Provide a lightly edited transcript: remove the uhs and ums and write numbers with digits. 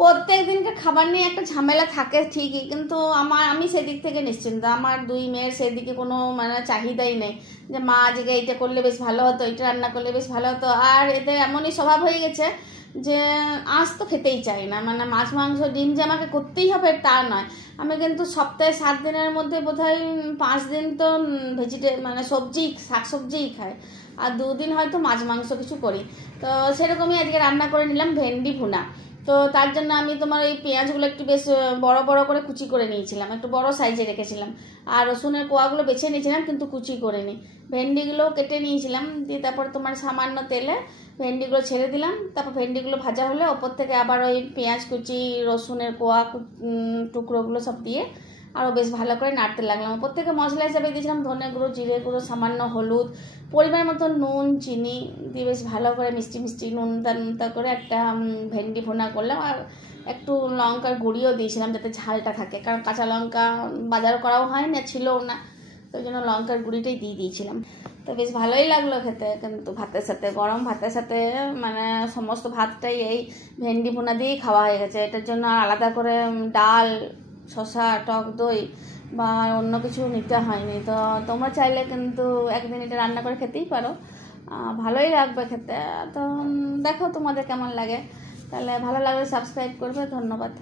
প্রত্যেক দিনকার খাবার নিয়ে একটা ঝামেলা থাকে ঠিকই, কিন্তু আমি সেদিক থেকে নিশ্চিন্ত। আমার দুই মেয়ের সেদিকে কোনো মানে চাহিদাই নেই যে মা আজকে এইটা করলে বেশ ভালো হতো, এইটা রান্না করলে বেশ ভালো হতো। আর এদের এমনই স্বভাব হয়ে গেছে যে আঁশ তো খেতেই চাই না, মানে মাছ মাংস ডিম যে আমাকে করতেই হবে তা নয়। আমি কিন্তু সপ্তাহে 7 দিনের মধ্যে বোধহয় 5 দিন তো মানে শাকসবজিই খাই, আর 2 দিন হয়তো মাছ মাংস কিছু করি। তো সেরকমই আজকে রান্না করে নিলাম ভেন্ডি ভুনা। তো তার জন্য আমি তোমার এই পেঁয়াজগুলো একটু বেশ বড় বড় করে কুচি করে নিয়েছিলাম, একটু বড় সাইজে রেখেছিলাম। আর রসুনের কোয়াগুলো বেছে নিয়েছিলাম কিন্তু কুচি করে নিই। ভেন্ডিগুলো কেটে নিয়েছিলাম, দিয়ে তারপর তোমার সামান্য তেলে ভেন্ডিগুলো ছেড়ে দিলাম। তারপর ভেন্ডিগুলো ভাজা হলে ওপর থেকে আবার ওই পেঁয়াজ কুচি, রসুনের কোয়া টুকরোগুলো সব দিয়ে আরও বেশ ভালো করে নাড়তে লাগলাম। ওপর থেকে মশলা হিসাবে দিয়েছিলাম ধনে গুঁড়ো, জিরে গুঁড়ো, সামান্য হলুদ, পরিমাণ মতো নুন, চিনি দিয়ে বেশ ভালো করে মিষ্টি নুনতা করে একটা ভেন্ডি ভুনা করলাম। আর একটু লঙ্কার গুঁড়িও দিয়েছিলাম যাতে ঝালটা থাকে, কারণ কাঁচা লঙ্কা বাজার করাও হয় না, ছিলও না, তো ওই জন্য লঙ্কার গুঁড়িটাই দিয়ে দিয়েছিলাম। তো বেশ ভালোই লাগলো খেতে, কিন্তু ভাতের সাথে, গরম ভাতের সাথে মানে সমস্ত ভাতটাই এই ভেন্ডি ভুনা দিয়েই খাওয়া হয়ে গেছে। এটার জন্য আর আলাদা করে ডাল, শসা, টক দই বা অন্য কিছু নিতে হয়নি। তো তোমরা চাইলে কিন্তু একদিন এটা রান্না করে খেতেই পারো, ভালোই লাগবে খেতে। তো দেখো তোমাদের কেমন লাগে, তাহলে ভালো লাগলে সাবস্ক্রাইব করবে। ধন্যবাদ।